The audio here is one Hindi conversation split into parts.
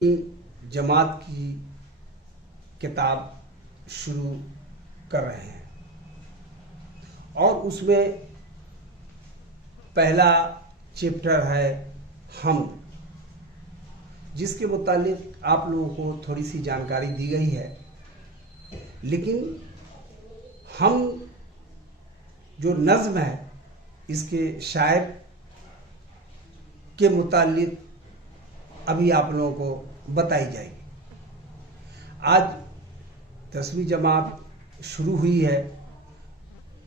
जमात की किताब शुरू कर रहे हैं और उसमें पहला चैप्टर है हम, जिसके मुतालिक आप लोगों को थोड़ी सी जानकारी दी गई है। लेकिन हम जो नज़्म है इसके शायर के मुतालिक अभी आप लोगों को बताई जाएगी। आज 10वीं जमात शुरू हुई है,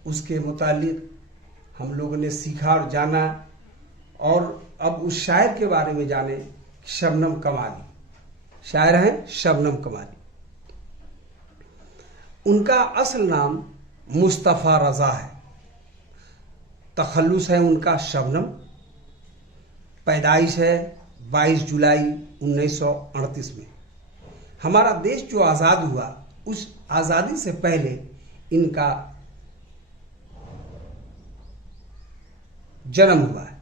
उसके मुतालिक हम लोगों ने सीखा और जाना और अब उस शायर के बारे में जाने। शबनम कमाली शायर हैं, शबनम कमाली। उनका असल नाम मुस्तफ़ा रज़ा है, तखल्लुस है उनका शबनम। पैदाइश है 22 जुलाई 1938 में। हमारा देश जो आज़ाद हुआ उस आज़ादी से पहले इनका जन्म हुआ है।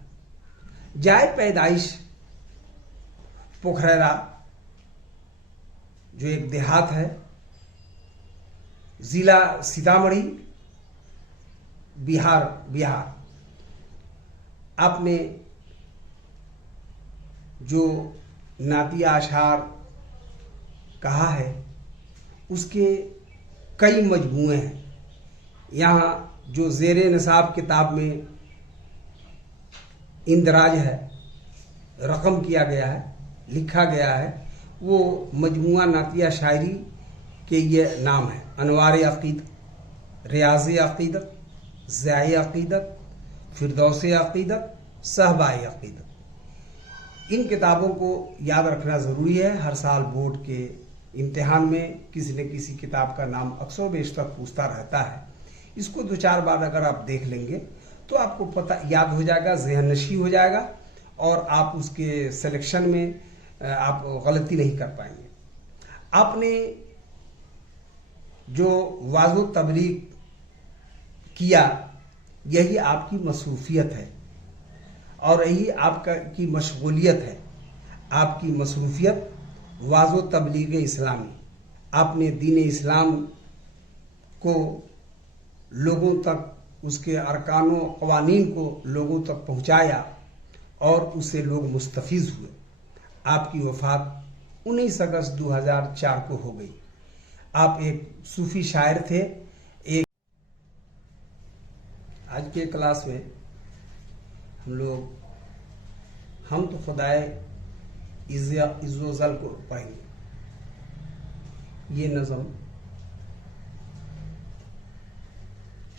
जाए पैदाइश पोखरेरा, जो एक देहात है, जिला सीतामढ़ी, बिहार। आपने जो नातिया अशार कहा है उसके कई मजमूए हैं। यहाँ जो ज़ेरे निसाब किताब में इंदराज है, रकम किया गया है, लिखा गया है, वो मजमुआ नातिया शायरी के ये नाम है: अनवार अक़ीदत, रियाज़ अक़ीदत, ज़ियाए अक़ीदत, फिरदौस अक़ीदत, सहबाए अक़ीदत। इन किताबों को याद रखना ज़रूरी है। हर साल बोर्ड के इम्तिहान में किसी न किसी किताब का नाम अक्सर बेशतर पूछता रहता है। इसको 2-4 बार अगर आप देख लेंगे तो आपको पता याद हो जाएगा, ज़हननशी हो जाएगा और आप उसके सिलेक्शन में आप गलती नहीं कर पाएंगे। आपने जो वाज़ो तबलीग किया, यही आपकी मसरूफियत है और यही आपका की मशगूलियत है। आपकी मसरूफियत वाज़ो तबलीग इस्लामी। आपने दीन इस्लाम को लोगों तक, उसके अरकानों क़वानीन को लोगों तक पहुँचाया और उससे लोग मुस्तफ़ीज़ हुए। आपकी वफ़ात 19 अगस्त 2004 को हो गई। आप एक सूफ़ी शायर थे। आज के क्लास में हम तो खुदाए इज़्ज़ोज़ल को पढ़ेंगे। ये नज़म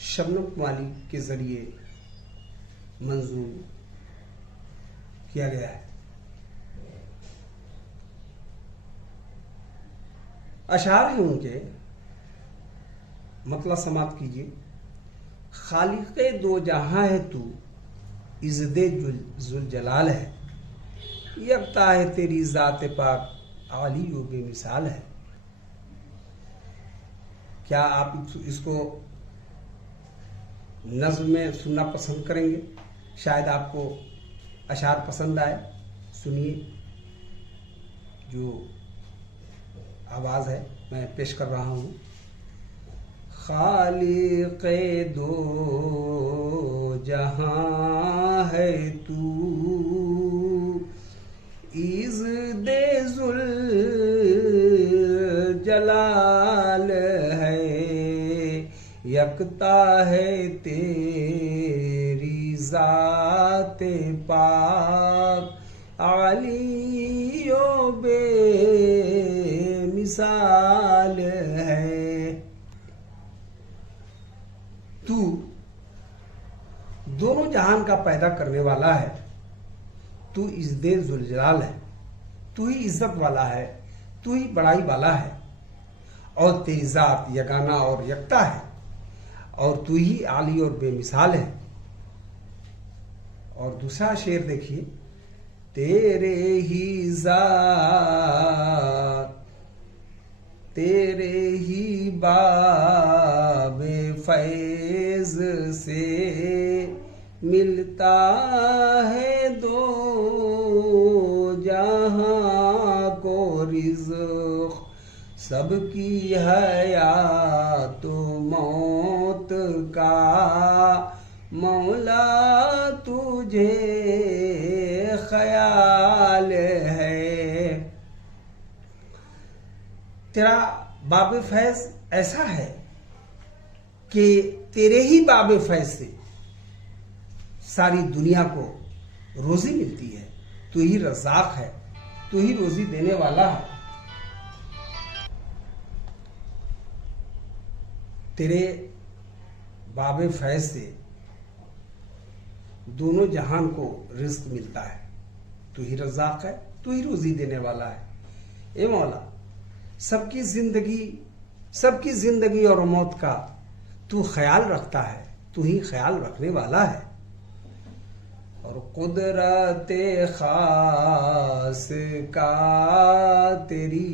शबनम कमाली के ज़रिए मंजूर किया गया है। अशार हैं उनके, मतलब समाप्त कीजिए। खालिक़े दो जहां है तू, इज़्ज़े जुल जलाल है, यकता है तेरी ज़ात पाक, आली व बेमिसाल है। क्या आप इसको नज़्म में सुनना पसंद करेंगे? शायद आपको अशार पसंद आए। सुनिए, जो आवाज़ है मैं पेश कर रहा हूँ। खालिक़े दो जहां है तू, इज़्ज़े जुल जलाल है, यकता है तेरी ज़ाते पाक, आलियो बेमिसाल है। तू दोनों जहान का पैदा करने वाला है, तू इज़्ज़े जुल जलाल है, तू ही इज्जत वाला है, तू ही बड़ाई वाला है और तेरी ज़ात यगाना और यकता है और तू ही आली और बेमिसाल है। और दूसरा शेर देखिए: तेरे ही ज़ात, तेरे ही बाबे फैज़ से मिलता है दो जहां को रिज़्क़, सबकी हयात मौत का मौला तुझे ख्याल है। तेरा बाब फैज ऐसा है कि तेरे ही बाब फैज से सारी दुनिया को रोजी मिलती है। तू ही रज़ाक है, तू ही रोजी देने वाला है। तेरे बाब फैज से दोनों जहान को रिज़्क़ मिलता है। तू ही रज़ाक है, तू ही रोजी देने वाला है। ए मौला, सबकी जिंदगी और मौत का तू ख्याल रखता है, तू ही ख्याल रखने वाला है। और कुदरत खास का तेरी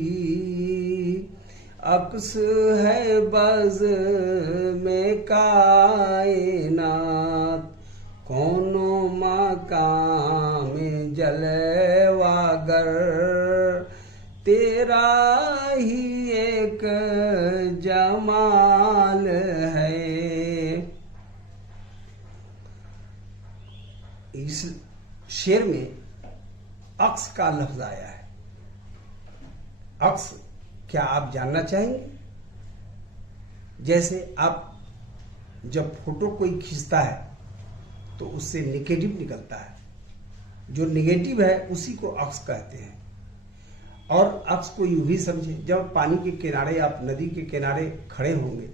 अक्स है बज़ में कायनात, कोनो मकाम जलवागर तेरा ही एक जमाल है। इस शेर में अक्स का लफ्ज आया है। अक्स क्या आप जानना चाहेंगे? जैसे आप जब फोटो कोई खींचता है तो उससे नेगेटिव निकलता है, जो नेगेटिव है उसी को अक्स कहते हैं। और अक्स को यूं भी समझे, जब पानी के किनारे आप नदी के किनारे खड़े होंगे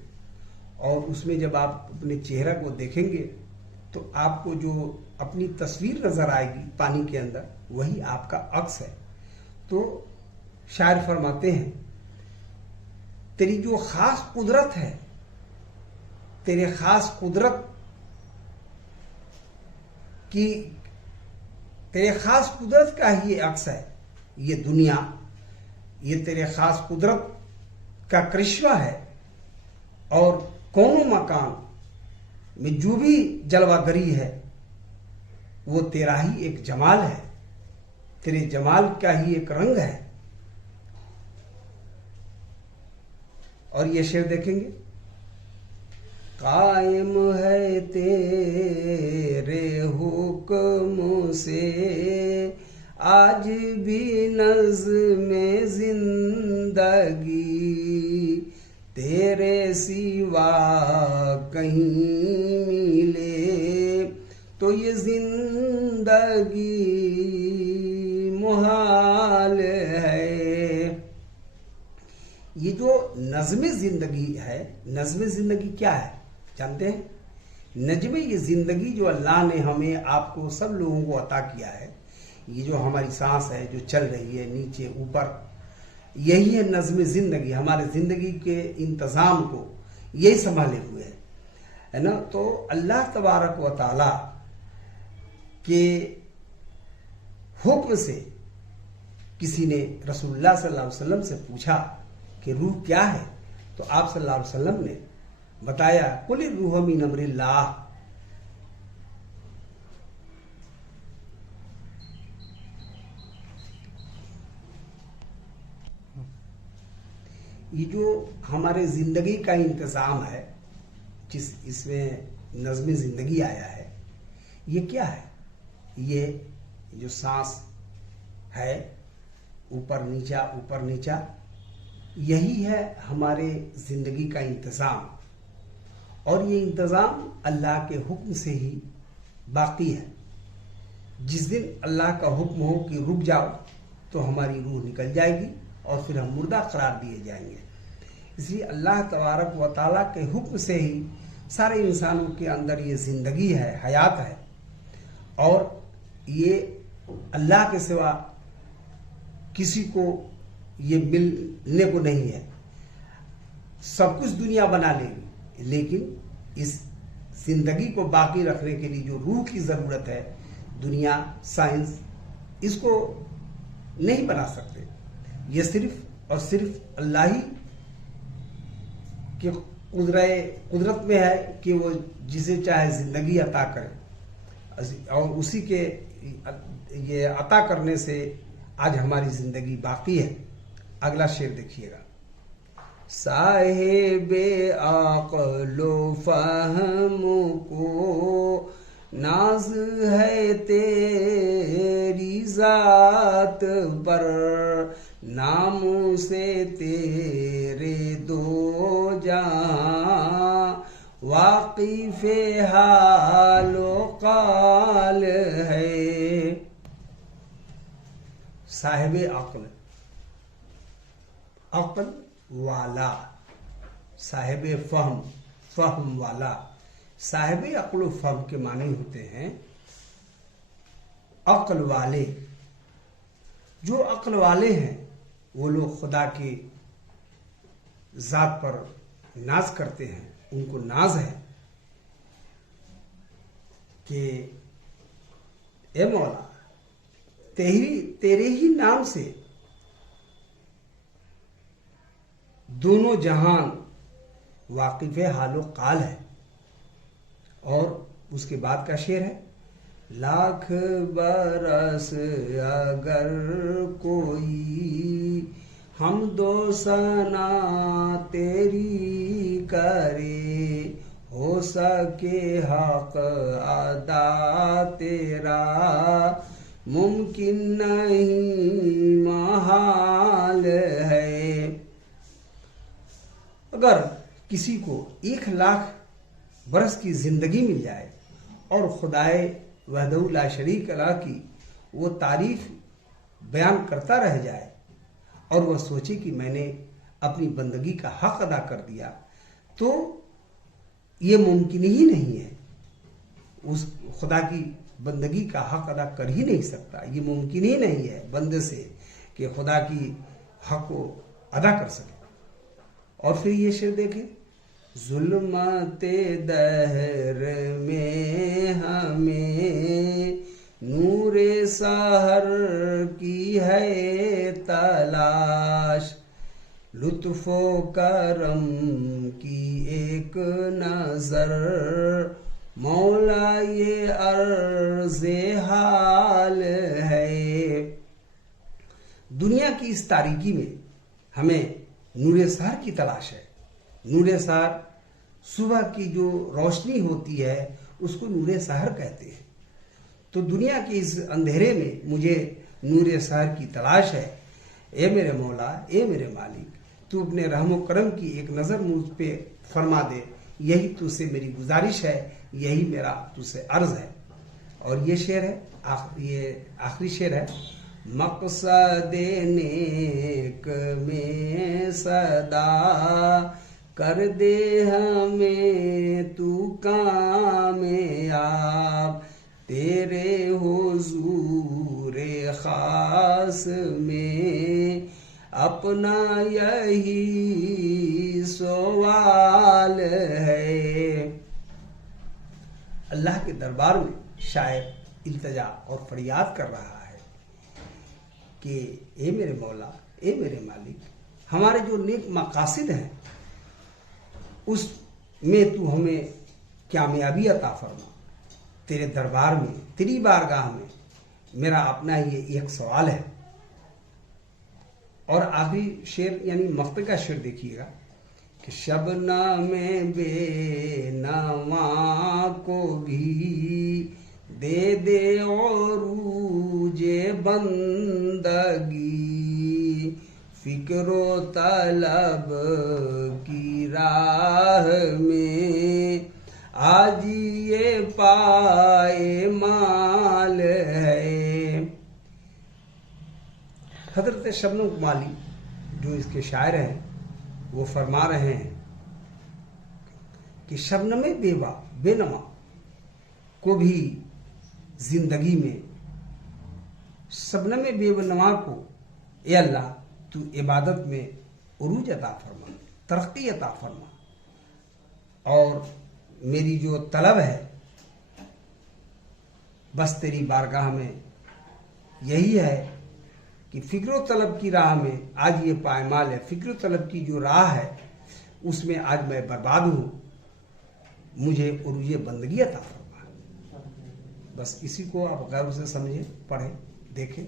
और उसमें जब आप अपने चेहरा को देखेंगे तो आपको जो अपनी तस्वीर नजर आएगी पानी के अंदर, वही आपका अक्स है। तो शायर फरमाते हैं, तेरी जो खास कुदरत है, तेरे खास कुदरत की, तेरे खास कुदरत का ही ये अक्स है। ये दुनिया, ये तेरे खास कुदरत का करिश्मा है। और कोनो मकान में जो भी जलवागरी है वो तेरा ही एक जमाल है, तेरे जमाल का ही एक रंग है। और ये शेर देखेंगे, कायम है तेरे हुक्म से आज भी नज़्मे जिंदगी, तेरे सिवा कहीं मिले तो ये जिंदगी मुहाल है। ये जो नज़्मे जिंदगी है, नज़्मे जिंदगी क्या है जानते हैं? नज़्मे ये जिंदगी जो अल्लाह ने हमें, आपको, सब लोगों को अता किया है, ये जो हमारी सांस है जो चल रही है नीचे ऊपर, यही है नज़्मे जिंदगी। हमारे जिंदगी के इंतज़ाम को यही संभाले हुए है ना। तो अल्लाह तबारक व तआला के हुक्म से किसी ने रसूलुल्लाह सल्लल्लाहु अलैहि वसल्लम से पूछा कि रूह क्या है, तो आप सल्लल्लाहु अलैहि वसल्लम ने बताया, कुल रूह मिन अम्रिल्लाह। ये जो हमारे जिंदगी का इंतजाम है, जिस इसमें नज़्मे जिंदगी आया है, ये क्या है? ये जो सांस है, ऊपर नीचा, यही है हमारे जिंदगी का इंतजाम। और ये इंतजाम अल्लाह के हुक्म से ही बाकी है। जिस दिन अल्लाह का हुक्म हो कि रुक जाओ, तो हमारी रूह निकल जाएगी और फिर हम मुर्दा करार दिए जाएंगे। इसलिए अल्लाह तबारक व तआला के हुक्म से ही सारे इंसानों के अंदर ये जिंदगी है, हयात है। और ये अल्लाह के सिवा किसी को ये मिलने को नहीं है। सब कुछ दुनिया बना लेगी, लेकिन इस जिंदगी को बाकी रखने के लिए जो रूह की जरूरत है, दुनिया, साइंस इसको नहीं बना सकते। ये सिर्फ और सिर्फ अल्लाह ही की कुदरत में है कि वो जिसे चाहे जिंदगी अता करे, और उसी के ये अता करने से आज हमारी जिंदगी बाकी है। अगला शेर देखिएगा। साहिबे अक़्लो फ़हम को नाज है तेरी जात पर, नाम से तेरे दो जहां वाक़िफ़े हालो काल है। साहिबे अक़्ल, अक़्ल वाला, साहिबे फ़हम, फ़हम वाला। साहिबे अक़्ल फ़हम के माने होते हैं अक़्ल वाले। जो अक़्ल वाले हैं वो लोग खुदा की ज़ात पर नाज करते हैं, उनको नाज है कि ए मौला तेरे ही नाम से दोनों जहान वाकिफ़ हालो काल है। और उसके बाद का शेर है, लाख बरस अगर कोई हम दो सना तेरी करे, हो सके हक अदा तेरा मुमकिन नहीं महाल है। अगर किसी को 1,00,000 बरस की जिंदगी मिल जाए और खुदाए वहदहू ला शरीक अला की वो तारीफ बयान करता रह जाए और वह सोचे कि मैंने अपनी बंदगी का हक अदा कर दिया, तो ये मुमकिन ही नहीं है। उस खुदा की बंदगी का हक अदा कर ही नहीं सकता। ये मुमकिन ही नहीं है बंदे से कि खुदा की हक को अदा कर सके। और फिर ये शेर देखें, ज़ुल्मते दहर में हमें नूरे सहर की है तलाश, लुत्फ़ो करम की एक नजर मौला ये अर्ज़े हाल है। दुनिया की इस तारीकी में हमें नूरे सहर की तलाश है। नूरे सहर, सुबह की जो रोशनी होती है उसको नूरे सहर कहते हैं। तो दुनिया के इस अंधेरे में मुझे नूरे सहर की तलाश है। ए मेरे मौला, ए मेरे मालिक, तू अपने रहमो करम की एक नज़र मुझ पे फरमा दे। यही तुझसे मेरी गुजारिश है, यही मेरा तुझसे अर्ज है। और ये शेर है, ये आखिरी शेर है, मक़सद नेक में सदा कर दे हमें तू कामयाब, तेरे हुज़ूर खास में अपना यही सवाल है। अल्लाह के दरबार में शायर इल्तिजा और फरियाद कर रहा है कि ए मेरे मौला, ए मेरे मालिक, हमारे जो नेक मकासिद हैं उसमें तू हमें कामयाबी अता फरमा। तेरे दरबार में, तेरी बारगाह में मेरा अपना ये एक सवाल है। और आखिरी शेर यानी मफ्ते का शेर देखिएगा कि शबनम में बेनवा को भी दे दे औरूजे बंदगी, फिक्रो तलब की राह में आज ये पाए माल है। हजरत शबनम माली जो इसके शायर हैं वो फरमा रहे हैं कि शबनम बेनवा को भी जिंदगी में, शबनम बेनवा को ए अल्लाह तू इबादत में उरूज अता फरमा, तरक्की अता फरमा। और मेरी जो तलब है बस तेरी बारगाह में यही है कि फिक्र तलब की राह में आज ये पायमाल है। फिक्र तलब की जो राह है उसमें आज मैं बर्बाद हूँ, मुझे उरूज बंदगी अता फरमा। बस इसी को आप गौर से समझें, पढ़ें, देखें।